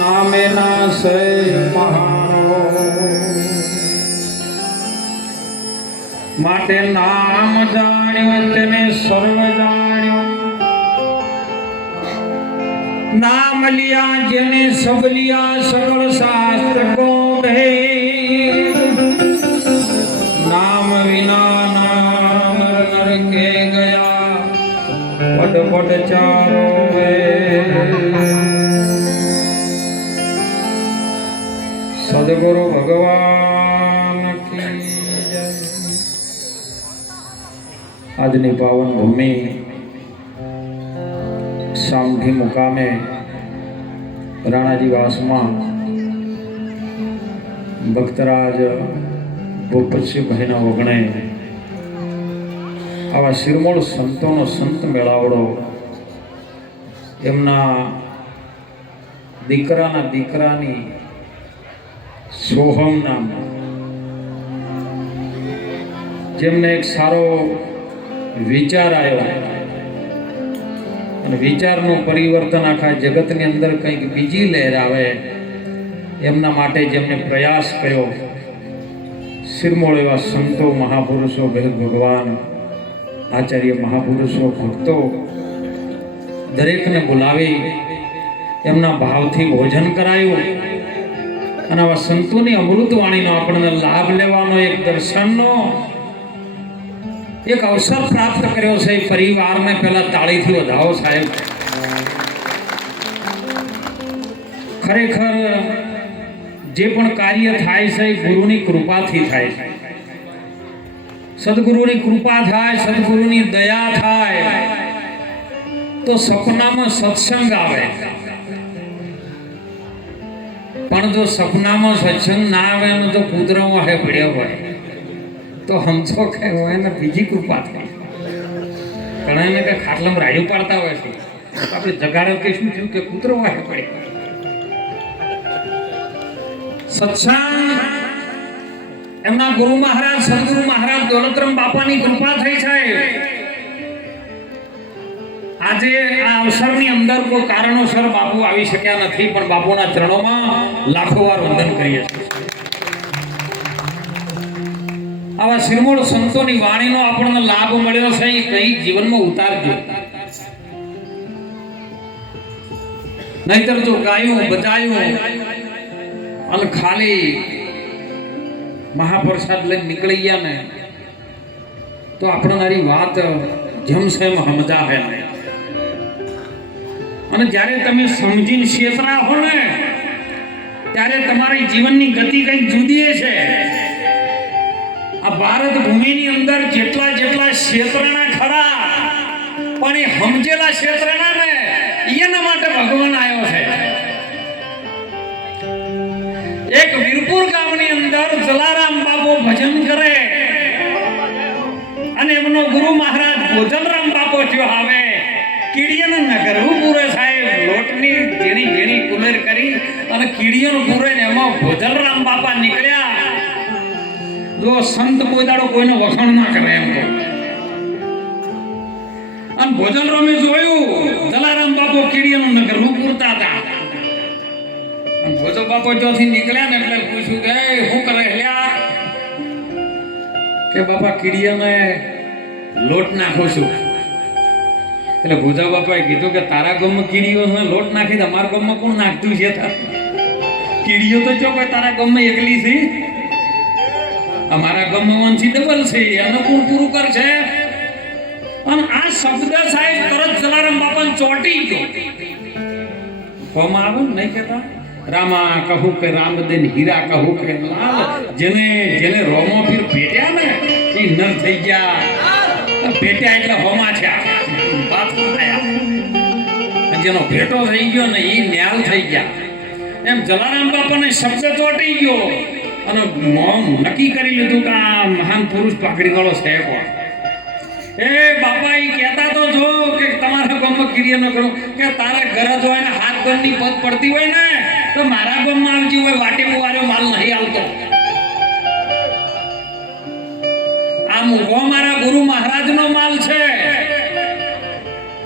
નામે ના સે મહાનો માટે નામ જાણ્યો તેને સર્વ જાણ્યો नाम लिया जिने सब लिया सकल शास्त्र को कहे नाम विना नाम नर के गया पट पट चारो सदगुरु भगवान की जय। આજની પાવન ભૂમિ સામઠી મુકામે રાણાજી વાસમાં ભક્તરાજ ભૂપતસિંહભાઈના વગણે આવા શિરમોળ સંતોનો સંત મેળાવડો એમના દીકરાના દીકરાની સોહમ નામ જેમને એક સારો વિચાર આવ્યો અને વિચારનું પરિવર્તન આખા જગતની અંદર કંઈક બીજી લહેર આવે એમના માટે જેમને પ્રયાસ કર્યો શિરમોળ એવા સંતો મહાપુરુષો ભગવાન આચાર્ય મહાપુરુષો ભક્તો દરેકને બોલાવી એમના ભાવથી ભોજન કરાયું અને આવા સંતોની અમૃતવાણીનો આપણને લાભ લેવાનો એક દર્શનનો એક અવસર પ્રાપ્ત કર્યો છે પરિવારને પહેલા તાળીથી વધાવો સાહેબ। ખરેખર જે પણ કાર્ય થાય છે ગુરુની કૃપાથી થાય છે, સદગુરુની કૃપા થાય, સદગુરુની દયા થાય તો સપનામાં સત્સંગ આવે, પણ જો સપનામાં સત્સંગ ના આવે તો કૂતરો વાહે પડ્યો હોય તો સમજો કે હોય ને બીજી કૃપા થઈ ઘણા એને કે ખાટલામાં રાડ્યું પાડતા હોય છે આપણે જગાડો કે શું થયું કે કૂતરો વાહે પડે। સત્સંગ એમના ગુરુ મહારાજ સદગુરુ મહારાજ દોલતરામ બાપાની કૃપા થઈ છે। આજે આ અવસરની અંદર કોઈ કારણોસર બાપુ આવી શક્યા નથી, પણ બાપુના ચરણોમાં લાખો વાર વંદન કરીએ છીએ। આવા શિરમોળ સંતોની વાણીનો આપણને લાભ મળ્યો છે એ કઈ જીવનમાં ઉતારજો, નહીતર જો ગાયું બજાયું અને ખાલી મહાપ્રસાદ લઈને નીકળી ગયા ને તો આપણને વાત જમસેમ સમજા હે। અને જ્યારે તમે સમજીને શેતરા હો ને ત્યારે તમારી જીવનની ગતિ કંઈક જુદી છે। આ ભારત ભૂમિની અંદર જેટલા જેટલા ક્ષેત્રના ખરા પણ એ સમજેલા ક્ષેત્રના ને એના માટે ભગવાન આવ્યો છે। એક વીરપુર ગામની અંદર જલારામ બાપુ ભજન કરે અને એમનો ગુરુ મહારાજ ભોજનરામ બાપુ જો આવે કીડીયાનું નગરવું પૂરે સાહેબ લોટની ઝીણી ઝીણી કુલેર કરી અને કીડીયાનું પૂરે ને એમાં ભોજનરામ બાપા નીકળ્યા। જો સંત કોઈ દાડો કોઈનો વખાણ ના કરે એમ તો અને ભોજનરામે જોયું જલારામ બાપુ કીડીયાનું નગરવું પૂરતા હતા અને ભોજો બાપુ જોથી નીકળ્યા ને એટલે પૂછ્યું કે શું કરે લ્યા કે બાપા કીડીયાને લોટ નાખો છું। એટલે ભોજા બાપાએ કીધું કે તારા ગામમાં કીડીઓ લોટ નાખી અમારા ગામમાં કોણ નાખતું છે? કીડીઓ તો જો કોઈ તારા ગામમાં એકલી છે, અમારા ગામમાં વંશી ડબલ છે, એનું કોણ પૂરું કરશે? અને આ શબ્દ સાહેબ તરત જલારામ બાપાને ચોંટી ગયો। કોમ આવે ને નહીં કહેતા રામા કહું કે રામદેન હીરા કહું કે લાલ, જેને જેને રોમો ફીર ભેટ્યા ને એ નર થઈ ગયા, ભેટ્યા એટલે હોમા છે જેનો ભેટો થઈ ગયો ને એ ન્યાલ થઈ ગયા। એમ જલારામ બાપાને શબ્દ ચોંટી ગયો અને નક્કી કરી લીધું કે આ મહાન પુરુષ પાકડી વાળો છે કોણ? એ બાપા એ કહેતા તો જો કે તમારા ગામમાં કીડીઓ ન કરો કે તારા ઘરે જો એને હાથ ગણની પદ પડતી હોય ને તો મારા ગામમાં આવજી હોય વાટે મુવારો માલ નહીં આવતો। આ મુગો મારા ગુરુ મહારાજનો માલ છે,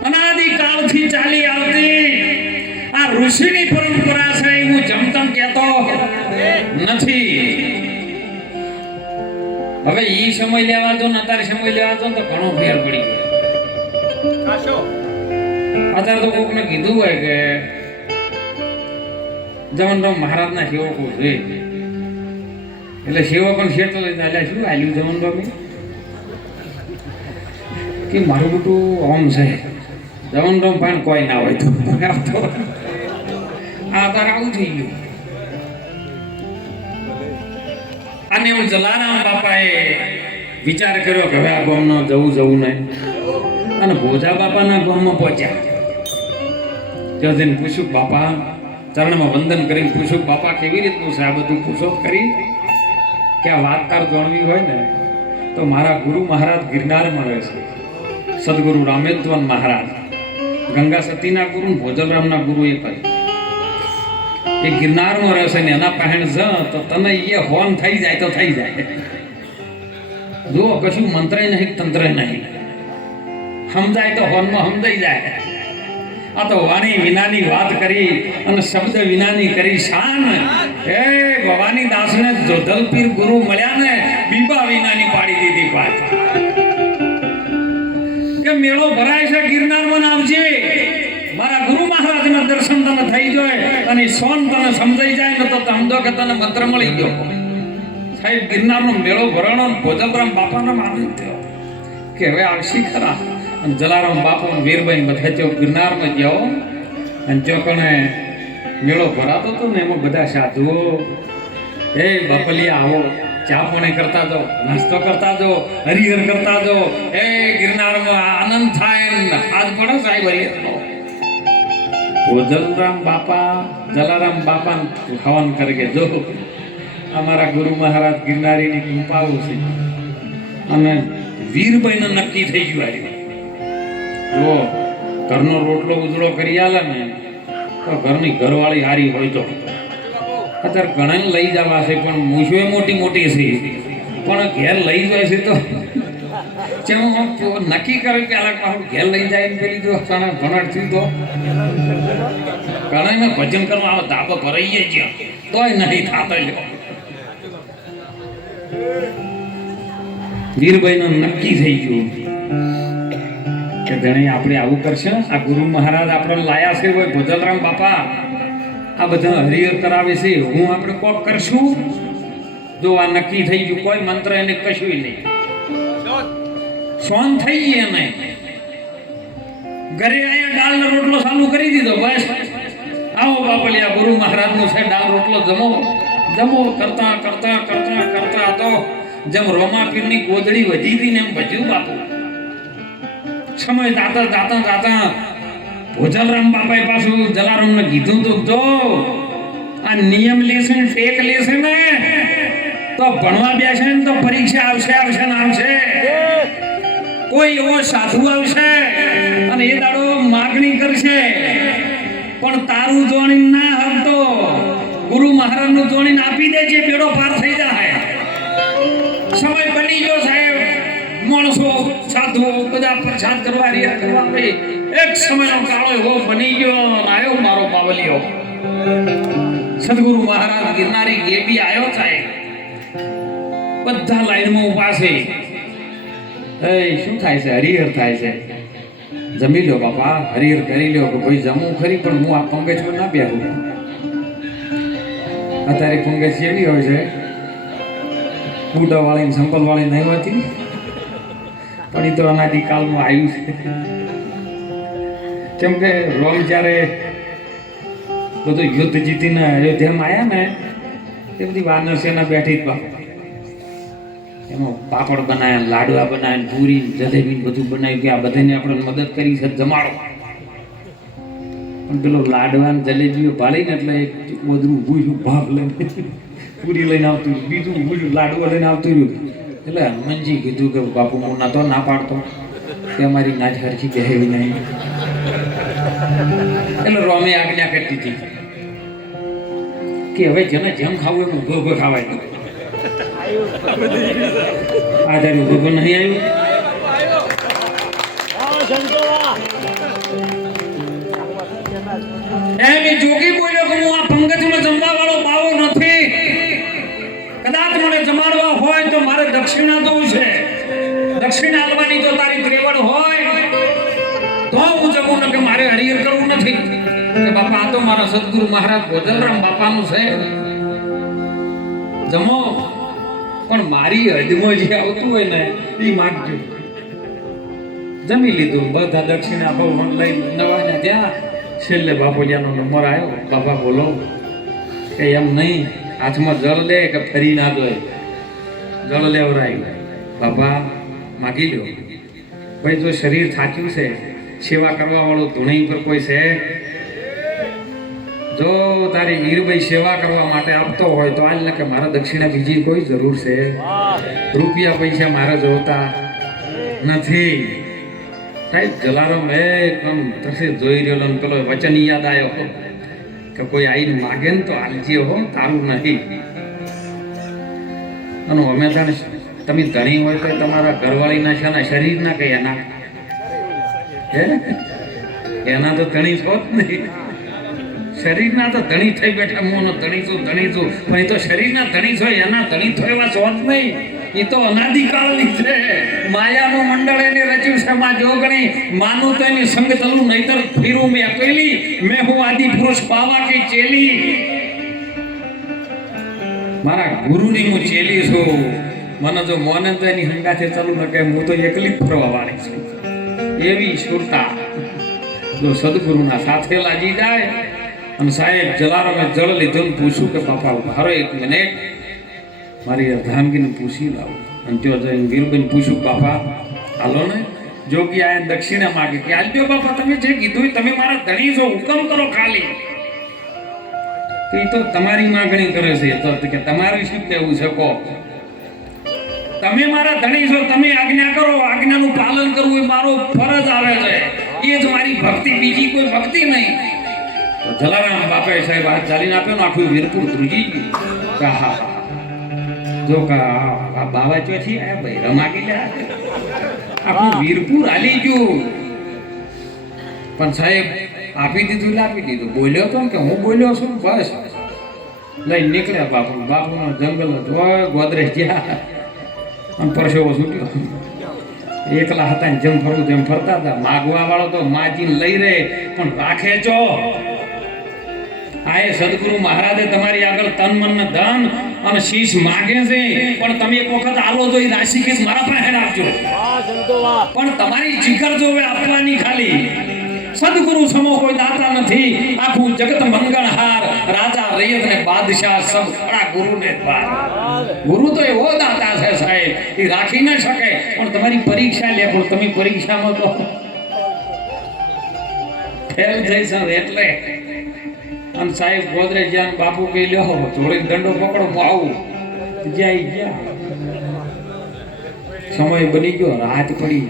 અનાદિ કાળથી ચાલી આવતી આ ઋષિની પરંપરા છે। નથી. હવે ઈ સમય લેવા દો ને અત્યારે સમય લેવા દો તો ઘણો ફેર પડી ગયો. અત્યારે તો કોકને કીધું હોય કે જમનરામ મહારાજના સેવકો છે, એટલે સેવકો શેઠ લઈને આલ્યા શું આલ્યું જમનરામ કે મારું બધું ઓમ છે. જમનરામ પણ કોઈ ના હોય તો આ તાર આવું થઈ ગયું. અને હું જલારામ બાપાએ વિચાર કર્યો કે હવે આ ગામમાં જવું નહીં, અને ભોજા બાપાના ગામમાં પહોંચ્યા. ત્યાં જઈને પૂછ્યું, બાપા ચરણમાં વંદન કરીને પૂછ્યું, બાપા કેવી રીતનું છે આ બધું? પૂછો કરી કે આ વાત તાર જાણવી હોય ને તો મારા ગુરુ મહારાજ ગિરનારમાં રહે છે. સદગુરુ રામેશ્વર મહારાજ ગંગા સતીના ગુરુ, ભોજલરામના ગુરુ એક જ. એ ગિરનારમાં રહેશે ને એના પહેણ જ તો તને એ હોન થઈ જાય તો થઈ જાય. જો કશું મંત્ર નહીં, તંત્ર નહીં, સમજાય તો હોનમાં સમજાઈ જાય. આ તો વાણી વિનાની વાત કરી અને શબ્દ વિનાની કરી શાન. એ ભવાની દાસને જોધલપીર ગુરુ મળ્યા ને બીબા વિનાની પાડી દીધી વાત કે મેળો ભરાય છે ગિરનારમાં આવજે, મારા ગુરુ મહારાજના દર્શન તને થઈ જાય અને સોન તને સમજાઈ જાય ને તો સમજો કે તને મંત્ર મળી ગયો. સાહેબ ગિરનારનો મેળો ભરાણો ભોજલરામ બાપાનો આનંદ થયો કે હવે આવશી ખરા. અને જલારામ બાપુ વીરબાઈ બધા જો ગિરનારમાં ગયો અને જો કણે મેળો ભરાતો હતો ને એમાં બધા સાધુઓ એ બાપલિયા આવો, ચા પાણી કરતા જાઓ, નાસ્તો કરતા જાઓ, હરિહર કરતા જાઓ. એ ગિરનારમાં આનંદ થાય ને હાથ પડો સાહેબ હરિહરનો. ભોજલરામ બાપા જલારામ બાપા હવન કરે કે જો અમારા ગુરુ મહારાજ ગિરનારીની કૃપાઓ છે. અને વીરબાઈને નક્કી થઈ ગયું આ જો ઘરનો રોટલો ઉજળો કરી આલે ને તો ઘરની ઘરવાળી હારી હોય તો અત્યારે ઘણા લઈ જવા છે, પણ મૂછો મોટી મોટી છે પણ ઘેર લઈ જાય છે તો નક્કી કરે પેલા ઘેર લઈ જાય ને પેલી જો ભણત થયું તો ઘણા ભજન કરવા આવે ધાબો ભરાઈએ છે તોય નહીં થતા. વીરબાઈનું નક્કી થઈ ગયું કે ગણે આપણે આવું કરશે. આ ગુરુ મહારાજ આપણે લાયા છે ભાઈ ભોજલરામ બાપા, આ બધા હરિહર કરાવે છે, હું આપણે કોક કરશું. જો આ નક્કી થઈ ગયું, કોઈ મંત્ર એને કશું નહીં, સોન થઈ ગઈ. એને ઘરે આયા દાળનો રોટલો ચાલુ કરી દીધો. બસ આવો બાપલિયા ગુરુ મહારાજનું છે, દાળ રોટલો જમો જમો કરતા કરતા કરતા કરતા તો જેમ રોમાપીરની ગોદડી વધી હતી ને એમ વધ્યું બાપુ. સમય જાતા જાતા જાતા ભોજલરામ બાપાએ પાછું જલારામને કીધું તો જો આ નિયમ લેશે ને ટેક લેશે ને તો ભણવા બેસે ને તો પરીક્ષા આવશે આવશે ને આવશે. કોઈ એવો સાધુ આવશે અને એ દાડો માગણી કરશે પણ તારું જોણી ના આપતો ગુરુ મહારાજનું જોણીને આપી દેજે, બેડો પાર થઈ જાય. સમય બની ગયો સાહેબ, માણસો સાધુઓ બધા પ્રસાદ કરવા આવે. એક સમયનો કાળો એવો બની ગયો, આવ્યો મારો બાવલિયો સદગુરુ મહારાજ ગિરનારી ગેબી આવ્યો સાહેબ. બધા લાઈનમાં ઉભા છે. એ શું થાય છે? હરિહર થાય છે. જમી લો બાપા, હરિહર કરી લો. કે ભાઈ જમવું ખરી પણ હું આ પંગજમાં ના બેહું. અત્યારે પંગજ એવી હોય છે બુડા વાળી સંપલ વાળી નહીં હોતી, પણ એ તો અનાદિ કાળમાં આવ્યું છે. કેમ કે રોમ જ્યારે બધું યુદ્ધ જીતીને અયોધ્યામાં આવ્યા ને એ બધી વાનર સેના બેઠી જ બાપા. એમાં પાપડ બનાવ્યા, લાડવા બનાવ્યા, પૂરી જલેબી બધું બનાવ્યું કે આ બધાને આપણે મદદ કરી છે જમાડો. પણ પેલો લાડવા ને જલેબીઓ ભાળીને એટલે એક બધું ભૂસ્યું ભાગ લઈને પૂરી લઈને આવતું, બીજું ભૂસ્યું લાડવા લઈને આવતું રહ્યું. એટલે હનુમાનજી કીધું કે બાપુ હું ના તો ના પાડતો કે અમારી નાચ હરખી કહેવી નહીં. એટલે રોમે આજ્ઞા કરતી હતી કે હવે જેને જેમ ખાવું એમ ઉભો ઉભો ખાવાય. આ તારું ઉભો નહીં આવ્યું. એમ જોગી બોલ્યો કે હું આ પંગજમાં જમવા વાળો બાવો નથી. મારા સદગુરુ મહારાજ ગોધલરામ બાપાનું છે, જમો. પણ મારી હદમાં જે આવતું હોય ને એ માગજો. જમી લીધું, બધા દક્ષિણા ભવન લઈ નવાને ત્યાં છેલ્લે બાપોલિયાનો નંબર આવ્યો. બાપા બોલો. કે એમ નહીં, હાથમાં જળ લે કે ફરી ના જોઈએ. જળ લેવરાય. બાપા માગી લ્યો. ભાઈ જો શરીર થાક્યું છે, સેવા કરવા વાળો ધૂણી પર કોઈ છે? જો તારી વીરભાઈ સેવા કરવા માટે આપતો હોય તો આજ કે મારા દક્ષિણા બીજી કોઈ જરૂર છે? રૂપિયા પૈસા મારે જોતા નથી. સાહેબ જલારામ એકદમ તરસે જોઈ રહ્યો ને પેલો વચન યાદ આવ્યો કે કોઈ આઈને માગે ને તો આલજે હો, તારું નહીં. અને અમે તને તમે ધણી હોય તો તમારા ઘરવાળીના છે ને શરીરના કે એના હે એના તો ધણી છો જ નહીં. શરીરના તો ધણી થઈ બેઠા. મોનો ધણી છું પણ એ તો શરીરના ધણી છો, એના ધણી છો એવા છો જ નહીં. એ તો અનાદિકાળની છે. માયાનું મંડળ એને રચ્યું છે. માં જોગણી માનું તો એની સંગ તલું નહીતર ફીરું મેં અકેલી. મેં હું આદિ પુરુષ પાવા કે ચેલી. મારા ગુરુની હું ચેલી છું. મને જો મોને તો એની હંગાથે ચાલુ ન કે હું તો એકલી જ ફરવા વાળી છું. એવી સુરતા જો સદગુરુના સાથે લાગી જાય. અને સાહેબ જલારામે જળ લીધું ને પૂછ્યું કે બાપા મારો 1 મિનિટ મારી અર્ધાંગીને પૂછી લાવું. અને જો જઈને વીરબેન પૂછ્યું બાપા હાલો ને. જોગી આયા દક્ષિણા માગી કે આલજો બાપા, તમે જે કીધું તમે મારા ધણી છો, હુકમ કરો ખાલી. એ તો તમારી માગણી કરે છે, તો કે તમારું શું કહેવું છે કહો. તમે મારા ધણી છો, તમે આજ્ઞા કરો. આજ્ઞાનું પાલન કરવું એ મારો ફરજ આવે છે. એ જ મારી ભક્તિ, બીજી કોઈ ભક્તિ નહીં. તો જલારામ બાપાએ સાહેબ હાથ ચાલીને આપ્યો ને આખું વીરપુર ધ્રુજી ગયું. હા જો કા બાવા ચોથી આ બૈરા માગી લે, આખું વીરપુર હાલી ગયું. પણ સાહેબ આપી દીધું એટલે આપી દીધું. બોલ્યો તો કે હું બોલ્યો છું બસ લઈને નીકળ્યા. બાપુનો જંગલ હોય ગોદરેજ ગયા અને પરસેવો છૂટ્યો. એકલા હતા ને જેમ ફરવું તેમ ફરતા હતા. માગવા વાળો તો માજીને લઈ રહે પણ રાખે છો. આ એ સદગુરુ મહારાજે તમારી આગળ તન મન ધન અને શીશ માગે છે, પણ તમે એક વખત આલો તો એ રાશિ કેસ મારા પાસે રાખજો. પણ તમારી જીગર જોવે આપવાની ખાલી. સદગુરુ સમો કોઈ દાતા નથી. આખું જગત મંગળહાર, રાજા રૈયત ને બાદશાહ સબ ખડા ગુરુને દ્વાર. ગુરુ તો એવો દાતા છે સાહેબ, એ રાખી ન શકે. પણ તમારી પરીક્ષા લે, પણ તમે પરીક્ષામાં તો ફેલ જઈશ એટલે. અને સાહેબ ગોદરેજ જ્યાં બાપુ કહી લ્યો થોડીક દંડો પકડો, હું આવું. ગયા સમય બની ગયો, રાત પડી.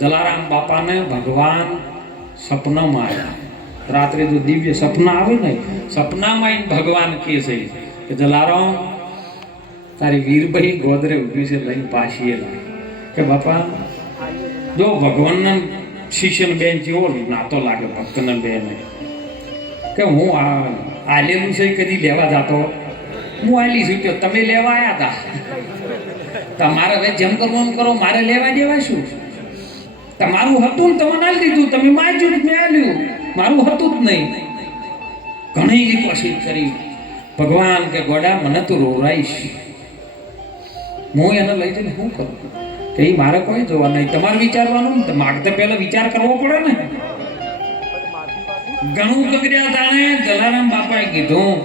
જલારામ બાપાને ભગવાન સપનામાં આવ્યા. રાત્રે જો દિવ્ય સપના આવે ને, સપનામાં ભગવાન કહે છે કે જલારામ તારી વીરભાઈ ગોદરે ઉભી છે, લઈને પાછી લાય. કે બાપા જો ભગવાનના શિષ્યને બેન જેવો નાતો લાગે ભક્તને બેન કે હું આલેલું છે કદી લેવા જતો. હું આલી છું કે તમે લેવા આવ્યા હતા. તમારે હવે જેમ કરવાનું કરો, મારે લેવા દેવા શું? તમારું હતું ને તમે આલી દીધું. તમે માજ્યું મેં આલ્યું, મારું હતું જ નહીં. ઘણી કોશિશ કરી. ભગવાન કે ગોડા મને તું રોરાઈશ. હું એને લઈ જઈને શું કરું કે એ મારે કોઈ જોવા નહીં. તમારે વિચારવાનું ને, માગતા પહેલા વિચાર કરવો પડે ને. ઘણું બગડ્યા તાણે જલારામ બાપાએ કીધું.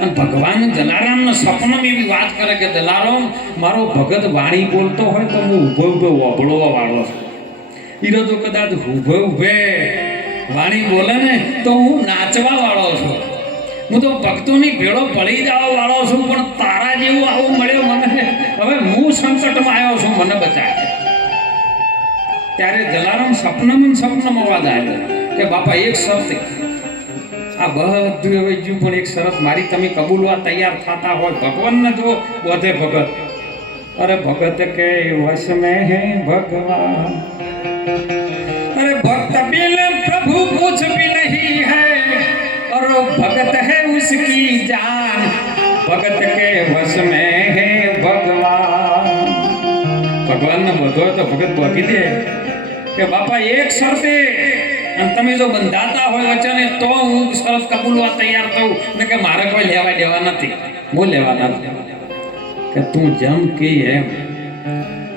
અને ભગવાન જલારામના સપનામાં એવી વાત કરે કે જલારામ મારો ભગત વાણી બોલતો હોય તો હું ઊભો વાભળવા વાળો છું. હીરો તો કદાચ ઊભે વાણી બોલે ને તો હું નાચવા વાળો છું. હું તો ભક્તોની ભેળો પડી જવા વાળો છું. પણ તારા જેવું આવું મળ્યો મને. હવે હું સંકટમાં આવ્યો છું, મને બચાવે. ત્યારે જલારામ સપનામાં અવાજ આવ્યો કે બાપા એક શરત, આ બધું હવે જ્યું પણ એક શરત મારી, તમે કબૂલવા તૈયાર થતા હોય. ભગવાનને જો બોધે ભગત. અરે ભગત કે વશ મેં હે ભગવાન. अरे भक्त बिन प्रभु कुछ भी नहीं है और भगत है उसकी जान. भगत के वश में है भगवान. भगवान ने बोधो तो भगत बोधी दे કે બાપા એક શરતે અને તમે જો બંધાતા હોય વચને તો હું શરત કબૂલવા તૈયાર થઉં ને કે મારે કોઈ લેવા દેવા નથી, હું લેવા નથી કે તું જેમ કે એમ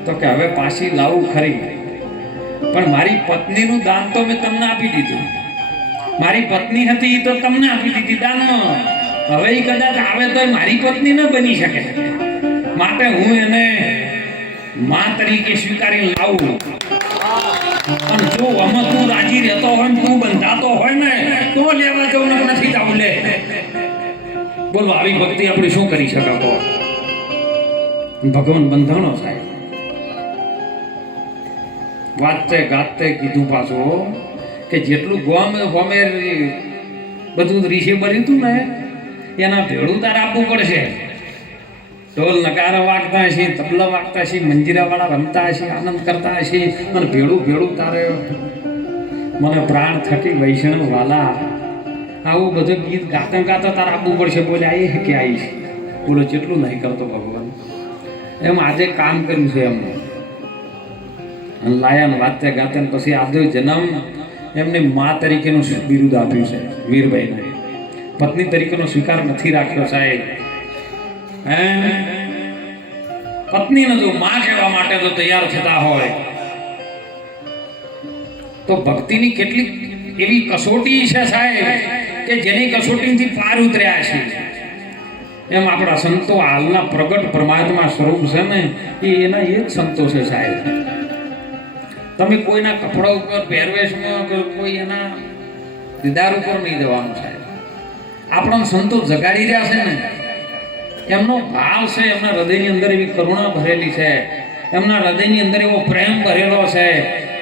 તો કે હવે પાછી લાવું ખરી, પણ મારી પત્નીનું દાન તો મેં તમને આપી દીધું, મારી પત્ની હતી તો તમને આપી દીધી દાનમાં, હવે એ કદાચ આવે તો મારી પત્ની ન બની શકે, માટે હું એને માં તરીકે સ્વીકારી લાવું. અને જો આમાં તું રાજી રહેતો હોય ને તું બંધાતો હોય ને તો લેવા જવું નથી જવું. લે બોલો આવી ભક્તિ આપણે શું કરી શકાતો? ભગવાન બંધાણો સાહેબ વાતે ગાતે કીધું પાછું કે જેટલું ગોમે બધું રીશે બન્યું હતું ને એના ભેળું તારે આપવું પડશે. ઢોલ નગારા વાગતા હશે, તબલા વાગતા હશે, મંજીરા વાળા રમતા હશે, આનંદ કરતા હશે, અને ભેળું તારે મને પ્રાણ થકી વૈષ્ણવ વાલા આવું બધું ગીત ગાતા ગાતા તારે આપવું પડશે. બોલે આવી કે આવીશ, બોલો જેટલું નહીં કરતો ભગવાન એમ આજે કામ કર્યું છે એમને લાયા વાતે ગાતે પછી આજે જન્મ એમને મા તરીકેનું બિરુદ આપ્યું છે વીરભાઈને, પત્ની તરીકેનો સ્વીકાર નથી રાખ્યો સાહેબ. પત્નીને જો માં કહેવા માટે જો તૈયાર થતા હોય તો ભક્તિની કેટલી એવી કસોટી છે સાહેબ કે જેની કસોટીથી પાર ઉતર્યા છે. એમ આપણા સંતો હાલના પ્રગટ પરમાત્મા સ્વરૂપ છે ને એના એ જ સંતો છે સાહેબ. તમે કોઈના કપડા ઉપર પહેરવેશમાં કોઈ એના દીદાર ઉપર નહીં જવાનું સાહેબ. આપણા સંતો જગાડી રહ્યા છે ને એમનો ભાવ છે, એમના હૃદયની અંદર એવી કરુણા ભરેલી છે, એમના હૃદયની અંદર એવો પ્રેમ ભરેલો છે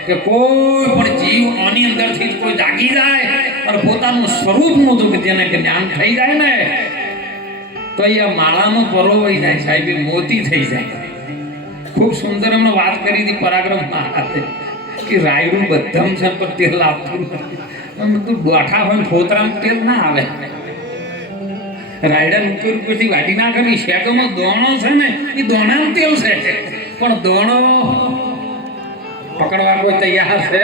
કે કોઈ પણ જીવ આની અંદરથી કોઈ જાગી જાય અને પોતાનું સ્વરૂપનું જો જેને જ્ઞાન થઈ જાય ને તો એ માળાનો પરોવાઈ જાય સાહેબ, એ મોતી થઈ જાય. ખૂબ સુંદર એમને વાત કરી હતી પરાક્રમ મહારાજે કે રાયડું બધમ છે પણ તેલ આપતું નથી. તું દોઠા હોય ફોતરામાં તેલ ના આવે, રાયડા ઉપર ઉપરથી વાટી ના કરી. શેકોમાં દોણો છે ને એ દોણાનું તેલ છે, પણ દોણો પકડવા કોઈ તૈયાર છે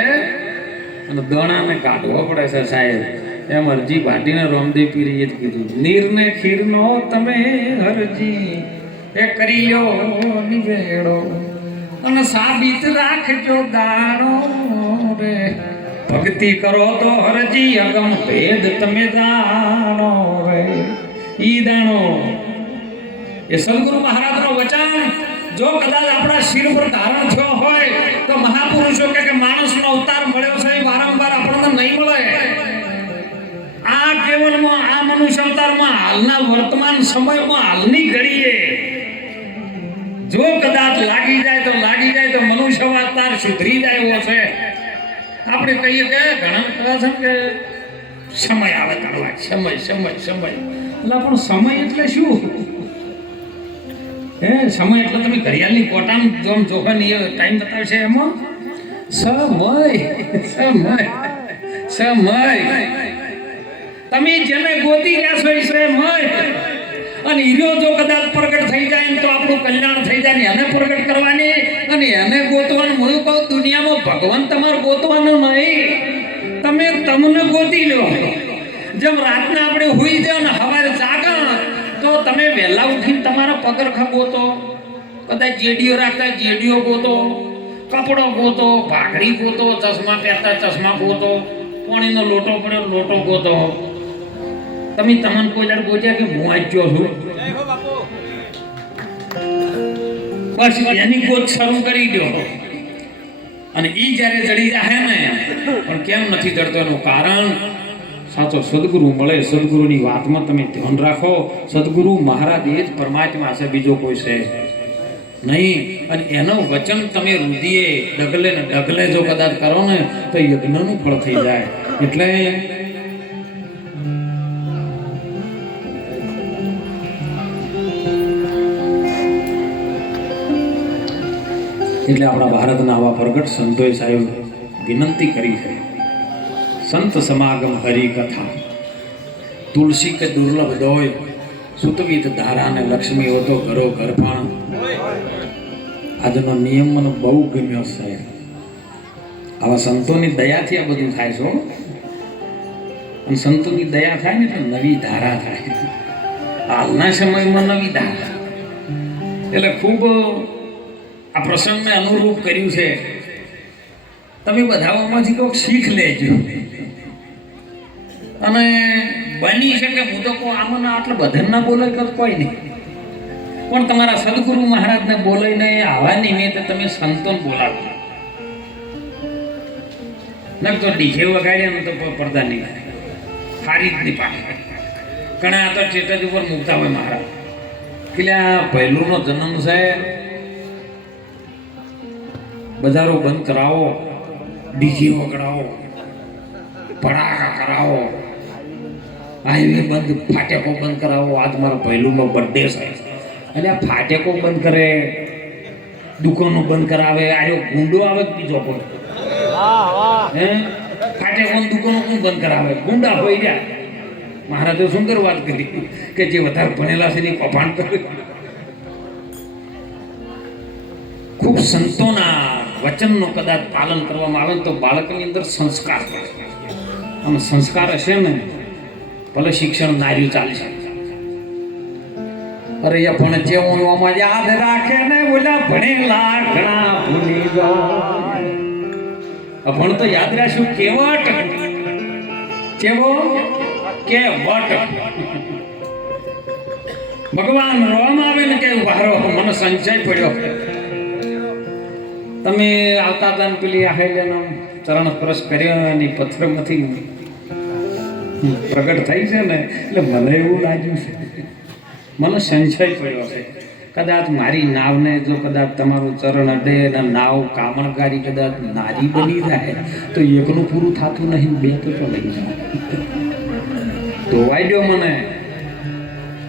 અને દોણાને કાઢવો પડે છે સાહેબ. એમ અરજી ભાટીને રોમદેવ પીરીએ જ કીધું, નીરને ખીરનો તમે હરજી એ કરી લો નિવેડો અને સાબિત રાખજો દાણો રે, ભક્તિ કરો તો હરજી અગમ ભેદ તમે જાણો રે. ઈ દાણો એ સદગુરુ મહારાજનો વચન જો કદાચ આપણા શિર પર ધારણ થયો હોય તો મહાપુરુષો કે માણસનો અવતાર મળ્યો છે વારંવાર આપણને નહીં મળે. આ કેવલમાં આ મનુષ્ય અવતારમાં હાલના વર્તમાન સમયમાં હાલની ઘડીએ જો કદાચ લાગી જાય તો મનુષ્ય અવતાર સુધરી જાય એવો છે. આપણે કહીએ કે ઘણા કહે છે કે સમય આવે તારવા સમય એટલે પણ સમય એટલે શું? સમય એટલે તમે ઘડિયાળની કોટાનું જોમ જોવાની ટાઈમ બતાવે છે એમાં સમય તમે જેને ગોતી રહ્યા છો એ સમય. અને હીરો જો કદાચ પ્રગટ થઈ જાય તો આપણું કલ્યાણ થઈ જાય ને એને પ્રગટ કરવાની અને એને ગોતવાનું. હું કહું દુનિયામાં ભગવાન તમારે ગોતવાનું નહીં, તમે તમને ગોતી લો. જેમ રાતના આપણે હુઈ જાવ ને સવારે જાગા તો તમે વહેલા ઉઠીને તમારા પગરખા ગોતો, કદાચ જેડીઓ રાખતા જેડીઓ ગોતો, કપડો ગોતો, ભાખરી ગોતો, ચશ્મા પહેરતા ચશ્મા ગોતો, પાણીનો લોટો પડ્યો લોટો ગોતો. તમે તમને કોઈ દર ગોત્યા કે હું વાંચ્યો છું બસ એની ગોત શરૂ કરી દો અને ઈ જ્યારે જડી જાય ને પણ કેમ નથી જડતો એનું કારણ સાચો સદગુરુ મળે. સદગુરુની વાતમાં તમે ધ્યાન રાખો. સદગુરુ મહારાજ એ જ પરમાત્મા છે, બીજો કોઈ છે નહીં. અને એનો વચન તમે રુધિએ ડગલે ને ડગલે જો કદાચ કરો ને તો યજ્ઞનું ફળ થઈ જાય. એટલે આપણા ભારતના આવા પ્રગટ સંતોએ સાહેબ વિનંતી કરી છે, સંત સમાગમ હરિ કથા તુલસી કે દુર્લભ દોય સુતવીત ધારા ને લક્ષ્મી હો તો ઘરો ઘર. પણ આજનો નિયમ મને બહુ ગમ્યો સાહેબ. આવા સંતોની દયાથી આ બધું થાય છે. અને સંતોની દયા થાય ને એટલે નવી ધારા થાય. હાલના સમયમાં નવી ધારા એટલે ખૂબ આ પ્રસંગને અનુરૂપ કર્યું છે. તમે બધાઓમાંથી કોઈક શીખ લેજો. અને બની શકે હું તો કહું આમાં આટલા બધા ના બોલે તો કોઈ નહીં, પણ તમારા સદગુરુ મહારાજને બોલાઈને આવા નિમિત્તે તમે સંતોને બોલાવો. ન તો ડીજે વગાડ્યા ને તો પડદા નહીં સારી જ નહીં પાડે. ઘણા આ તો સ્ટેટસ ઉપર મૂકતા હોય મહારાજ એટલે આ પહેલુંનો જન્મ છે, બજારો બંધ કરાવો, ડીજે વગાડાવો, પડાકા કરાવો, હાઈવે બંધ, ફાટેકો બંધ કરાવો. આજ મારો પહેલુંનો બર્થડે છે અને આ ફાટેકો બંધ કરે, દુકાનો બંધ કરાવે. આયો ગુંડો આવે બીજો કોઈ હે ફાટેકો દુકાનો કોણ બંધ કરાવે? ગુંડા હોય ગયા. મહારાજે સુંદર વાત કરી કે જે વધારે ભણેલા છે એની કૌભાંડ કરે. ખૂબ સંતોના વચનનો કદાચ પાલન કરવામાં આવે તો બાળકની અંદર સંસ્કાર પડે. અને સંસ્કાર હશે ને ભલે શિક્ષણ નાર્યું ચાલશે. અરે એ ભણ જેવું આમાં યાદ રાખે ને બોલા ભણેલા ઘણા ભૂલી જાય. ભણ તો યાદ રાખશું કેવટ કેવો કેવટ. ભગવાન રોમ આવે ને કે વારો મને સંચય પડ્યો. તમે આવતા હતા ને પેલી આહેલેનો ચરણ સ્પર્શ કર્યો અને પથ્થરમાંથી પ્રગટ થઈ છે ને એટલે મને એવું લાગ્યું છે, મને સંશય પડ્યો છે. કદાચ મારી નાવને જો કદાચ તમારું ચરણ અડે અને નાવ કામણકારી કદાચ નારી બની જાય તો એકનું પૂરું થતું નહીં, બે તો લઈ જાય. ધોવાઈ દો મને.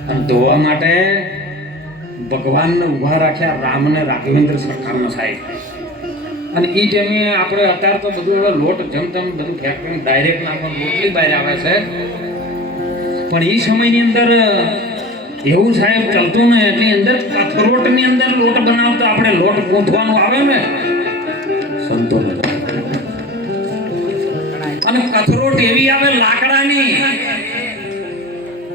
અને ધોવા માટે ભગવાનને ઊભા રાખ્યા, રામને રાઘવેન્દ્ર સરકારનો સાહેબ. અને એ ટાઈમે આપણે અત્યારે તો બધું હવે લોટ જેમ તેમ બધું ફેક્ટરી ડાયરેક્ટ નાખવાનું રોટલી બહાર આવે છે, પણ એ સમયની અંદર એવું સાહેબ ચાલતું ને એની અંદર કથરોટની અંદર લોટ બનાવતા આપણે લોટ ગૂંથવાનું આવે ને સંતો, અને કથરોટ એવી આવે લાકડાની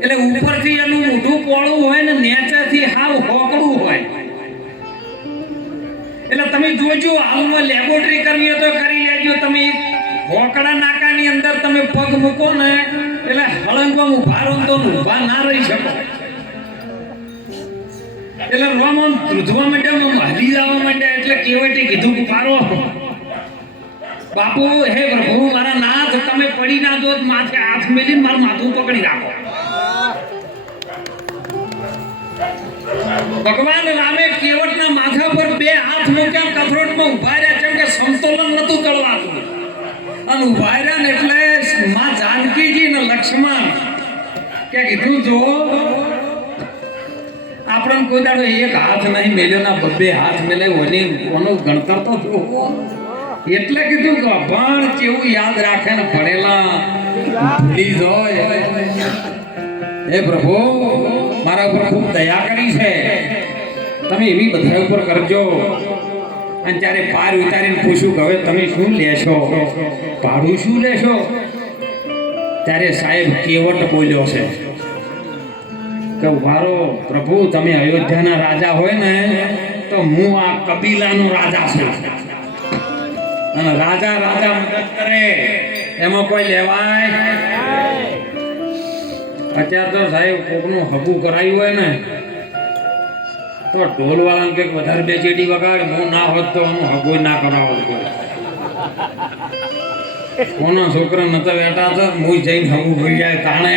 એટલે ઉપરથી એનું ઊંધું પોળું હોય ને નીચેથી હાવ હોકડું હોય. એટલે તમે જોજો હાલમાં લેબોરેટરી કરવી હોય તો કરી લેજો. તમે હોકડા નાકાની અંદર તમે પગ મૂકો ને એટલે હળંગમાં ઉભા રહો તો ઉભા ના રહી શકો. એટલે રોમન ધ્રુજવા માંડ્યા, હલી જવા માંડ્યા. એટલે કેવટી કીધું કે પારો બાપુ, હે પ્રભુ મારા નાથ, તમે પડી ના દો, માથે હાથ મેલીને મારું માથું પકડી રાખો. ભગવાન રામે કેવટના માથા પર બે હાથ મૂક્યા, કથરોટમાં ઉભા રહ્યા, કેમ કે સંતુલન નતું કરવાતું. અને ઉભા રહ્યા ને એટલે માં જાનકીજી ને લક્ષ્મણ કે કીધું જો આપણને કોઈ દાડો એક હાથ નહીં મેલ્યો ના બબ્બે હાથ મેલે ઓનું ગણતર તો જોવો. એટલે કીધું કે અભણ કેવું યાદ રાખે ને ભણેલા ભૂલી જાય. હે પ્રભુ મારા ઉપર ખૂબ દયા કરી છે, તમે એવી બધા ઉપર કરજો. અને ત્યારે પાર ઉતારીને પૂછ્યું કે હવે તમે શું લેશો, ભાડું શું લેશો? ત્યારે સાહેબ કેવટ બોલ્યો છે કે વારો પ્રભુ, તમે અયોધ્યાના રાજા હોય ને તો હું આ કબીલાનો રાજા છું. અને રાજા રાજા મદદ કરે એમાં કોઈ લેવાય? અત્યારે તો સાહેબ કોકનું હગું કરાયું હોય ને તો ઢોલ વાળાને કંઈક વધારે બે ચેડી વગાડ, હું ના હોત તો એનું હગું ના કરાવો. કોનો છોકરા નતા બેઠા તો હું જઈને હગું ભરી જાય તાણે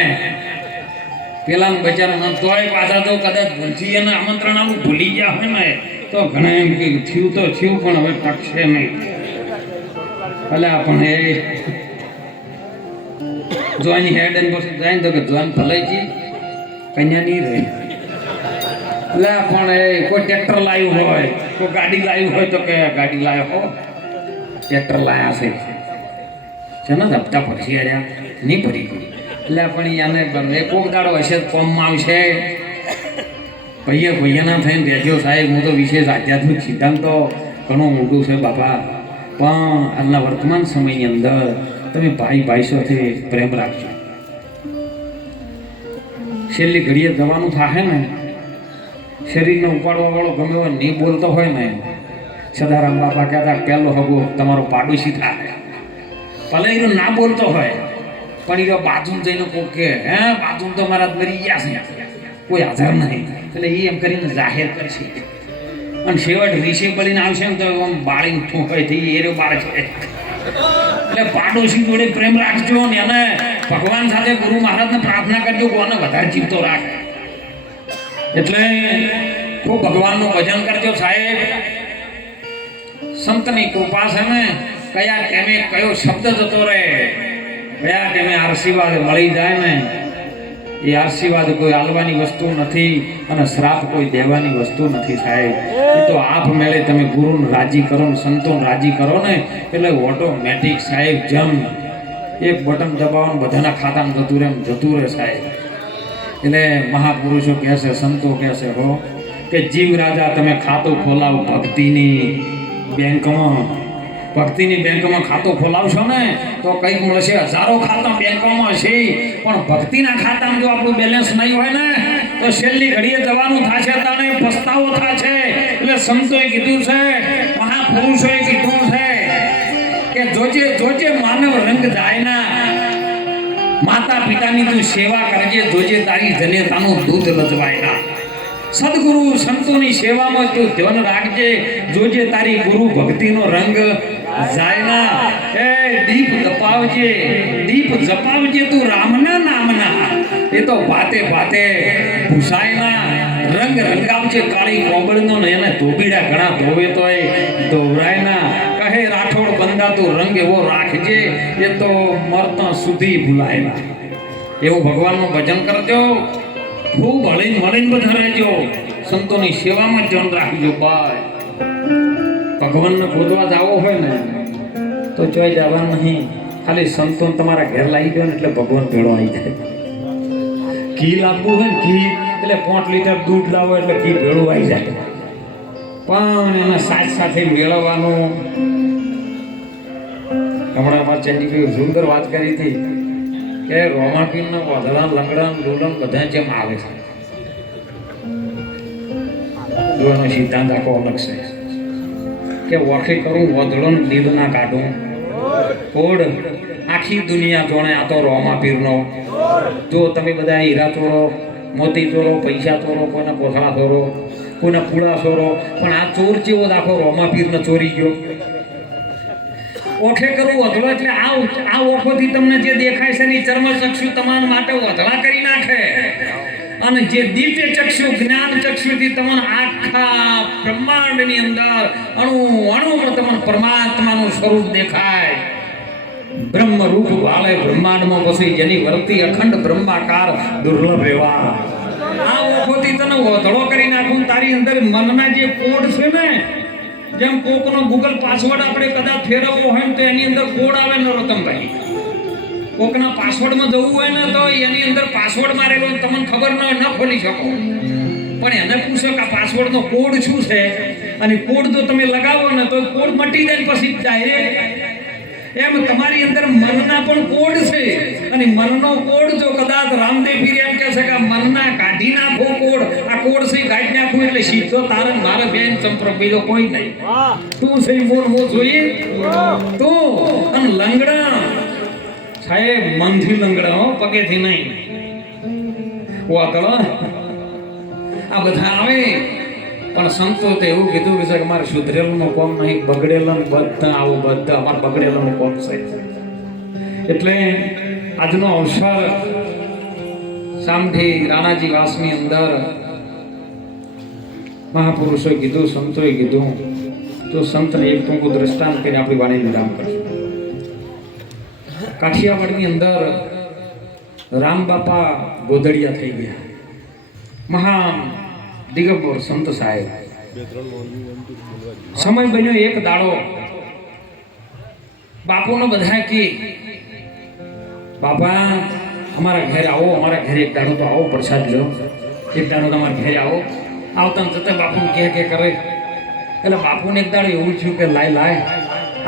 પેલા બચારા તોય પાછા તો કદાચ ભૂલથી એને આમંત્રણ આવું ભૂલી ગયા હોય ને તો ઘણા એમ કે થયું તો થયું પણ હવે ટકશે નહીં. એટલે પણ એ જોવાની હેડ એન્ડ પછી જાય તો કે જોન ભલાઈજી કન્યા નહીં રહી. એટલે પણ એ કોઈ ટ્રેક્ટર લાવ્યું હોય, કોઈ ગાડી લાવ્યું હોય તો કે ગાડી લાવ્યો હો, ટ્રેક્ટર લાયા છે ને હપ્તા પછી આવ્યા નહીં ભરી ગઈ. એટલે પણ એને કોક દાડો હશે કોમમાં આવશે. ભૈયાના થઈને રહેજો સાહેબ. હું તો વિશેષ આધ્યાત્મિક સિદ્ધાંત તો ઘણું મોટું છે બાપા. પણ આજના વર્તમાન સમયની અંદર તમે ભાઈ ભાઈ સાથે પ્રેમ રાખજો. છેલ્લી ઘડીએ જવાનું થાય ને, શરીરને ઉપાડવા વાળો ગમે એવો નહીં બોલતો હોય ને, સદારામ બાપા કહેતા પહેલો હગો તમારો પાડોશી થાય. ભલે એ ના બોલતો હોય પણ એ બાજુ જઈને કોઈ કે હે બાજુ તો મારા મરી ગયા છે, કોઈ હાજર નહીં, એટલે એ એમ કરીને જાહેર કરશે. અને છેવટ વિશે બળીને આવશે ને તો આમ બાળીને ઠોકાઈ થઈ એ બાળ છે. એટલે પાડોશી જોડે પ્રેમ રાખજો ને એને ભગવાન સાથે ગુરુ મહારાજને પ્રાર્થના કરજો કોને વધારે જીવતો રાખે. એટલે ખૂબ ભગવાનનું ભજન કરજો સાહેબ. સંતની કૃપા છે ને કયા ટાઈમે કયો શબ્દ જતો રહે, કયા ટાઈમે આશીર્વાદ મળી જાય ને, એ આશીર્વાદ કોઈ આલવાની વસ્તુ નથી અને શ્રાપ કોઈ દેવાની વસ્તુ નથી સાહેબ. એ તો આપમેળે તમે ગુરુને રાજી કરો ને સંતોને રાજી કરો ને એટલે ઓટોમેટિક સાહેબ જમ એક બટન દબાવવાનું બધાના ખાતામાં જતું રહે સાહેબ. એટલે મહાપુરુષો કહે છે, સંતો કહે છે હો કે જીવ રાજા તમે ખાતું ખોલાવો ભક્તિની બેંકમાં. ભક્તિની બેંકમાં ખાતું ખોલાવશો ને તો કંઈક મળશે. હજારો ખાતા બેંકોમાં છે પણ ભક્તિના ખાતામાં જો આપણું બેલેન્સ નહીં હોય ને તો છેલ્લી ઘડીએ જવાનું થશે, તને પસ્તાવો થશે. એટલે સંતોએ કીધું છે, મહાપુરુષોએ કીધું છે કે જોજે જોજે માનવ રંગ જાય ના, માતા પિતાની તું સેવા કરજે, જોજે તારી જનેતાનું દૂધ લજવાય ના. સદગુરુ સંતોની સેવામાં તું ધ્યાન રાખજે, જોજે તારી ગુરુ ભક્તિનો રંગ જાય ના. એ દીપ જપાવજે, દીપ જપાવજે તું રામના નામના, એ તો ભાતે ભાતે ભૂસાય ના. રંગ રંગાવજે કાળી કોબળનો ને એને ધોબીડા ઘણા ધોવે તોય ધોવરાય ના. કહે રાઠોડ બંદા તું રંગ એવો રાખજે, એ તો મરતા સુધી ભૂલાય ના. એવું ભગવાનનું ભજન કરજો, ખૂબ હળીને મળીને બધા રહેજો, સંતોની સેવામાં ધ્યાન રાખજો. ભાઈ ભગવાનને ગોતવા જાવો હોય ને તો જોઈ જવાનું નહીં, ખાલી સંતો તમારા ઘેર લાવી દો ને એટલે ભગવાન ભેળો આવી જાય. ઘી લાવવું હોય ને ઘી એટલે 5 લીટર દૂધ લાવો એટલે ઘી ભેળું આવી જાય. પણ એના સાથે મેળવવાનું હમણાં મારા ચેન્ડી સુંદર વાત કરી હતી કે રોમાપીનના વાદળા લંગડા ડોલન બધા જેમ આવે છે. એનો સિદ્ધાંત આખો અલગ છે કે વખે કરું વધળન લીલ ના કાઢું કોડ આખી દુનિયા જોણે આ તો રોમાપીરનો. જો તમે બધા હીરા ચોરો, મોતી ચોરો, પૈસા ચોરો, કોઈના કોથળા ચોરો, કોઈના પૂળા ચોરો, પણ આ ચોર જેવો આખો રોમાપીરને ચોરી ગયો. ઓખે કરવું વધળો એટલે આ ઓખોથી તમને જે દેખાય છે ને ચર્મ ચક્ષુ તમારા માટે વધળા કરી નાખે, અને જે દિવ્ય ચક્ષુ જ્ઞાન ચક્ષુથી તમને આખા બ્રહ્માંડની અંદર અણુ અણુમાં તમને પરમાત્માનું સ્વરૂપ દેખાય. બ્રહ્મ રૂપ વાળે બ્રહ્માંડમાં પછી જેની વર્તી અખંડ બ્રહ્માકાર દુર્લભ એવા આ ઓખોથી તને વધળો કરી નાખું. તારી અંદર મનના જે કોડ છે ને, જેમ કોકનો ગૂગલ પાસવર્ડ આપણે કદાચ ફેરવવો હોય ને તો એની અંદર કોડ આવે નરોત્તમભાઈ. કોકના પાસવર્ડમાં જવું હોય ને તો એની અંદર પાસવર્ડ મારેલો તમને ખબર ન ખોલી શકો, પણ એને પૂછો કે આ પાસવર્ડનો કોડ શું છે, અને કોડ જો તમે લગાવો ને તો કોડ મટી જાય પછી ડાયરેક્ટ. એમ તમારી અંદર મનના પણ કોડ છે, અને મનનો કોડ જો કદાચ રામદેવ પીર એમ કહે છે કે મનના કાઢી નાખો કોડ, આ કોડ છે કાઢી નાખો એટલે સીધો તારે મારે બેન સંપર્ક બીજો કોઈ નહીં. તું છે બોલ હું જોઈએ તું. અને લંગડા સાહેબ મનથી લંગડા હો, પગેથી નહીં. વાતળો આ બધા આવે પણ સંતો તો એવું કીધું કે અમારે સુધરેલું કોમ નહીં, બગડેલું બધા આવું બધા અમારે બગડેલું કોમ છે. એટલે આજનો અવસર સામઠી રાણાજી વાસની અંદર મહાપુરુષોએ કીધું, સંતોએ કીધું, તો સંતને એક ટૂંકું દ્રષ્ટાંત કરીને આપણી વાણી વિરામ કરશું. કાઠિયાવાડની અંદર રામ બાપા ગોદડિયા થઈ ગયા, મહાન દિગંબર સંત સાહેબ. સમય બન્યો એક દાડો, બાપુને બધા કે બાપા અમારા ઘરે આવો, અમારા ઘરે એક દાડો તો આવો, પ્રસાદ લો, એક દાડો તમારા ઘરે આવો. આવતા જતા બાપુને કે કરે. એટલે બાપુને એક દાડો એવું થયું કે લાય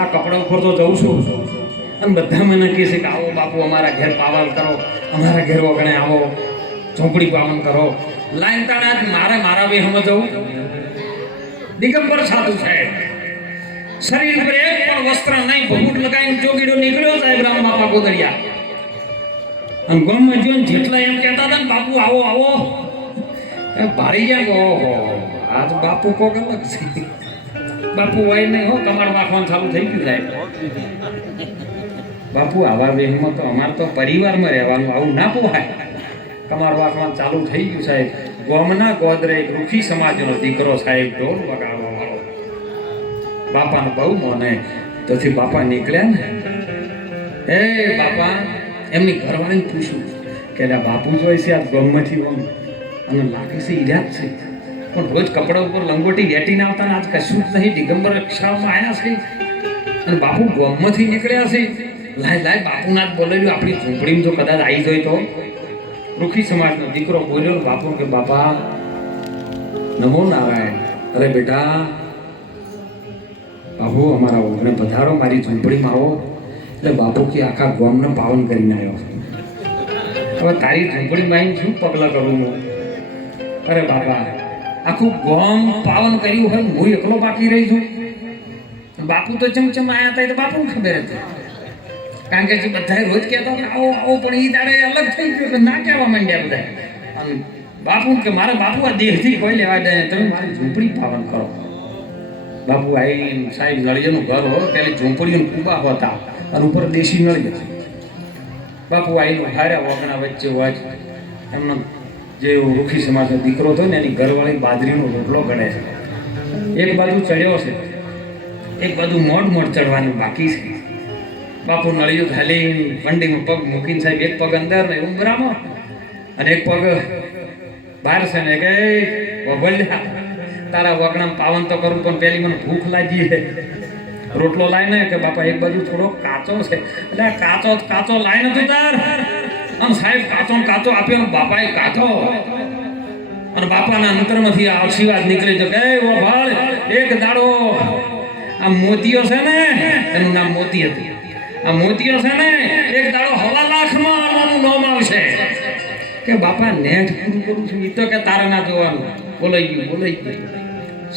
આ કપડા ઉપર તો જઉં છું અને બધા મને કહે છે કે આવો બાપુ અમારા ઘેર પાવન કરો, અમારા ઘેર વગણે આવો, ઝોપડી પાવન કરો. લાઈન તાણા મારા વેહમાં જવું. દિગંબર સાધુ સાહેબ શરીર પર એક પણ વસ્ત્ર નહીં, ભગુટ લગાવીને ચોગીડો નીકળ્યો સાહેબ રામ બાપા ગોદરિયા. અને ગામમાં જોઈને જેટલા એમ કહેતા હતા ને બાપુ આવો આવો એ ભારી જાય. ઓહો આજ બાપુ કોક અલગ છે. બાપુ હોય નહીં હો, કમાડ વાખવાનું ચાલુ થઈ ગયું સાહેબ. બાપુ આવા વેહમાં તો અમારે તો પરિવારમાં રહેવાનું, આવું ના પોહાય. કમાડ વાખવાનું ચાલુ થઈ ગયું સાહેબ. ગામના ગોદરે રૂખી સમાજનો દીકરો સાહેબ, ઢોલ વગાડવા વાળો. બાપાને બહુ મને તોથી બાપા નીકળ્યા ને, એ બાપા એમની ઘરવાળીને પૂછ્યું કે બાપુ જોઈ છે આ ગામમાંથી અને લાગે છે ઈરાજ છે, પણ રોજ કપડા ઉપર લંગોટી વેટીને આવતા ને આજ કશું જ નહીં, દિગંબર રિક્ષામાં આવ્યા છે અને બાપુ ગામમાંથી નીકળ્યા છે. લાય બાપુના જ બોલેલું આપણી ઝૂંપડીમાં જો કદાચ આવી જાય તો. રૂખી સમાજનો દીકરો બોલ્યો બાપુ કે બાપા નમો નારાયણ. અરે બેટા બાપુ અમારા ઓગણે પધારો, મારી ઝૂંપડીમાં આવો. એટલે બાપુ કે આખા ગામને પાવન કરીને આવ્યો. હવે તારી ઝૂંપડીમાં આવીને શું પગલાં કરું હું? અરે બાપા આખું ગામ પાવન કર્યું હોય, હું એકલો બાકી રહી છું. બાપુ તો ચમચમ આવ્યા હતા, તો બાપુને ખબર હતી. કારણ કે જે બધા રોજ કહેતા આવો આવો, પણ એ દાડે અલગ થઈ ગયું કે ના કહેવા માંડ્યા બધા. અને બાપુ કે મારા બાપુ આ દેહથી કોઈ લેવા દે, તમે મારી ઝૂંપડી પાવન કરો. બાપુ આવી સાહેબ નળિયાનું ઘર હોય, પેલી ઝૂંપડીનું કુબા હોતા અને ઉપર દેશી નળિયા. બાપુ આવીને હાર્યા વગણા વચ્ચે હોય એમનો જે રૂખી સમાજનો દીકરો હતો ને એની ઘરવાળી બાજરીનો રોટલો ગળે છે. એક બાજુ ચડ્યો છે, એક બાજુ મોડ ચડવાનું બાકી છે. બાપુ નળિયું ખાલી મંડીમાં પગ મૂકીને સાહેબ એક પગ અંદર ને ઉંબરામાં અને એક પગ બહાર છે ને કે ભલ્યા તારા વગણા પાવન તો કરું, પણ પેલી મને ભૂખ લાગી છે. રોટલો લાઈને કે બાપા એક બાજુ થોડો કાચો છે, એટલે કાચો લાઈને તો તાર આમ સાહેબ કાચો આપ્યો. બાપાએ કાચો અને બાપાના અંતરમાંથી આશીર્વાદ નીકળી તો કે ઓ ભાળ એક દાડો આ મોતીઓ છે ને, એનું નામ મોતી હતું. આ મોતીઓ છે ને એક દાડો 1.5 લાખમાં આવવાનું નામ આવશે. કે બાપા નેટ પૂરું કરું છું, એ તો કે તારે ના જોવાનું. બોલાઈ ગયું.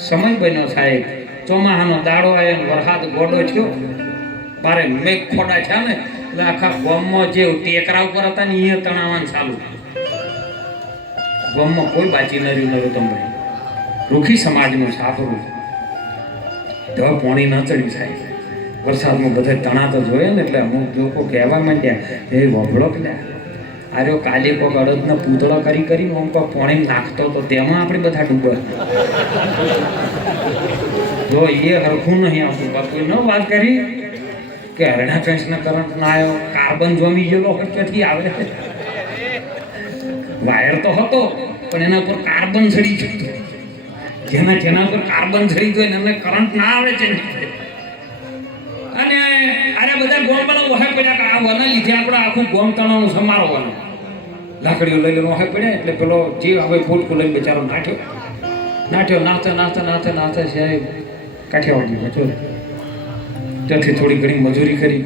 સમય બન્યો સાહેબ, ચોમાહાનો દાડો આવ્યો, વરસાદ ગોડો થયો, બારે મેઘ ખોડા છે ને એટલે આખા ગામમાં જે ટેકરા ઉપર હતા ને એ તણાવવાનું ચાલુ. ગામમાં કોઈ બાચી ન રહ્યું તમે. રૂખી સમાજનું સાપરું તો પોણી ન ચડ્યું સાહેબ. વરસાદમાં બધા તણા તો જોઈએ ને, એટલે અમુક લોકો કહેવા માંડ્યા એ વભળો કે આર્યો કાલે કોક અડદનો પૂતળો કરીને આમ કોક પોણી નાખતો તો તેમાં આપણે બધા ડૂબે. જો એ હરખું નહીં આવતું. બાપુએ ન વાત કરી કે હરણા ફેન્સના કરંટ ના આવ્યો, કાર્બન જોમી ગયેલો ક્યાંથી આવે. વાયર તો હતો પણ એના ઉપર કાર્બન ચડી ગયું. જેના ઉપર કાર્બન ચડી ગયું એને કરંટ ના આવે છે. અને અરે બધા ગોમવાળા વહાય પડ્યા કે આ વના લીધે આપણે આખું ગોમ તણાવનું સમારવાનું. લાકડીઓ લઈ લઈને વહાય પડ્યા એટલે પેલો જે હવે ફૂટકું લઈને બિચારો નાઠ્યો નાચે સાહેબ કાઠિયાવાડી બચો. ત્યાંથી થોડી ઘણી મજૂરી કરી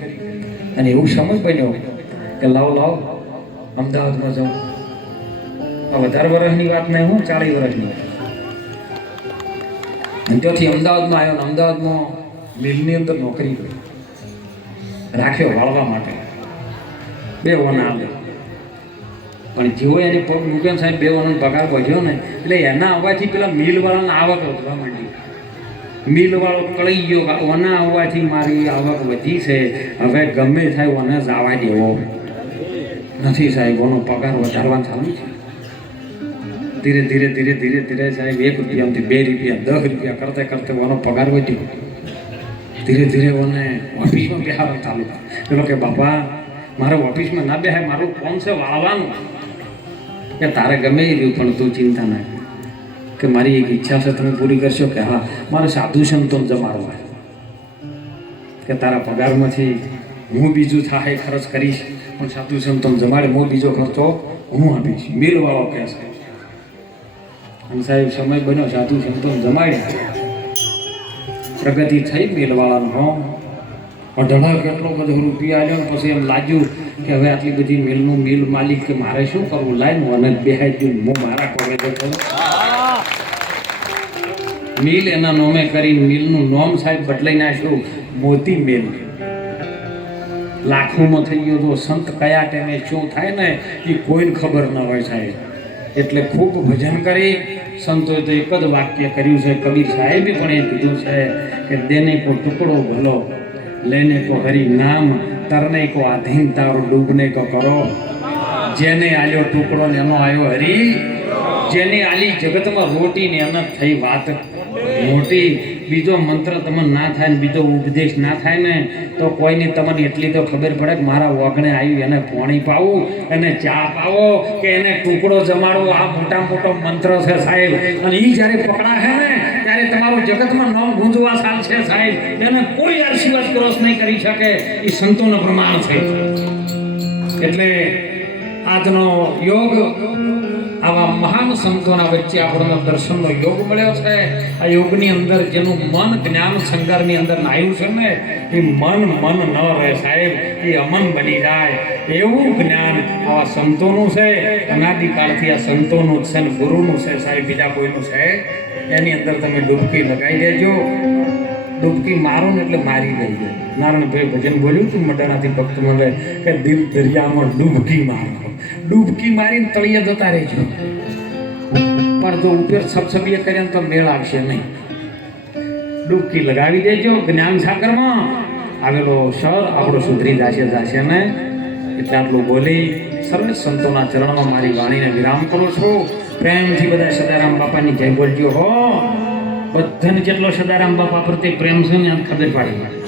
અને એવું સમય બન્યો કે લાવો અમદાવાદમાં જાઉં. આ વધારે વર્ષની વાત નહીં, હું 40 વર્ષની. અને ત્યાંથી અમદાવાદમાં આવ્યો ને અમદાવાદમાં મિલની અંદર નોકરી કરી રાખ્યો વાળવા માટે. 2 વના આવે પણ જેવો એને પગ મૂક્યો સાહેબ 2 વનાનો પગાર વધ્યો ને એટલે એના આવવાથી પેલા મિલવાળાને આવક વધવા માંડી. મિલવાળો કળી ગયો, વના આવવાથી મારી આવક વધી છે, હવે ગમે થાય વને જવા દેવો નથી સાહેબ. ઓનો પગાર વધારવાનું ચાલુ છે. ધીરે સાહેબ 1 રૂપિયાથી 2 રૂપિયા 10 રૂપિયા કરતે ઓનો પગાર વધ્યો. ધીરે મને ઓફિસમાં બેહારવાનું ચાલુ. પેલો કે બાપા મારે ઓફિસમાં ના બેહાય, મારું કોણ છે વાળવાનું. કે તારે ગમે એ રહ્યું પણ તું ચિંતા ના કે મારી એક ઈચ્છા છે તમે પૂરી કરશો. કે હા મારે સાધુ સંતોને જમાડવા કે તારા પગારમાંથી હું બીજું થાય ખર્ચ કરીશ, પણ સાધુ સંતોને જમાડે હું બીજો ખર્ચો હું આપીશ. મિલવાળો કહે છે. અને સાહેબ સમય બન્યો સાધુ સંતોને જમાડ્યા, પ્રગતિ થઈ મિલવાળાનો. અઢળક કેટલો બધો રૂપિયા આવ્યો ને પછી એમ લાગ્યું કે હવે આટલી બધી મિલનું મિલ માલિક કે મારે શું કરવું, લાઈન મને બેહાઈ ગયું, હું મારા કોમે જતો મિલ એના નોમે કરીને મિલનું નોમ સાહેબ બદલાઈ નાખ્યું મોતી મિલ. લાખોમાં થઈ ગયો તો સંત કયા ટાઈમે શું થાય ને એ કોઈને ખબર ન હોય સાહેબ. એટલે ખૂબ ભજન કરી સંતોએ તો એક જ વાક્ય કર્યું છે, કબીર સાહેબે પણ એ કીધું છે કે દેને કો ટુકડો ભલો, લેને કો હરી નામ, તરને કો આધીન તારો, ડૂબને કો કરો. જેને આલ્યો ટુકડો ને એનો આવ્યો હરી, જેને આલી જગતમાં રોટી ને એના થઈ વાત મોટી. બીજો મંત્ર તમને ના થાય ને બીજો ઉપદેશ ના થાય ને તો કોઈની તમને એટલી તો ખબર પડે કે મારા વગણે આવ્યું એને પાણી પાવું, એને ચા પાવો કે એને ટુકડો જમાડવો, આ મોટા મોટો મંત્ર છે સાહેબ. અને એ જ્યારે પકડાશે ને ત્યારે તમારું જગતમાં નામ ગુંજવા ચાલશે સાહેબ. એને કોઈ આશીર્વાદ ક્રોસ નહીં કરી શકે, એ સંતોનું પ્રમાણ છે. એટલે આજનો યોગ આવા મહાન સંતોના વચ્ચે આપણને દર્શનનો યોગ મળ્યો છે. આ યોગની અંદર જેનું મન જ્ઞાન સંગરની અંદર નાયું છે ને એ મન ન રહે સાહેબ, એ અમન બની જાય એવું જ્ઞાન આવા સંતોનું છે. અનાદિકાળથી આ સંતોનું છે ને ગુરુનું છે સાહેબ, બીજા કોઈનું છે. એની અંદર તમે ડૂબકી લગાવી દેજો. ડૂબકી મારો ને એટલે મારી દેજો. નારાયણભાઈ ભજન બોલ્યું હતું મડાણાથી ભક્ત મળે કે દિલ દરિયામાં ડૂબકી મારો, ડૂબકી મારીને તળિયે જતા રહેજો. પણ જો ઉપર છપછપીએ કર્યા તો મેળ આવશે નહીં. ડૂબકી લગાવી દેજો. જ્ઞાન સાગરમાં આવેલો સર આપણો સુધરી જશે ને. એટલે આટલું બોલી સર્વે સંતોના ચરણમાં મારી વાણીને વિરામ કરું છું. પ્રેમથી બધા સદારામ બાપાની જય બોલજો હો. બધાને જેટલો સદારામ બાપા પ્રત્યે પ્રેમ છે ને ખબર પાડી.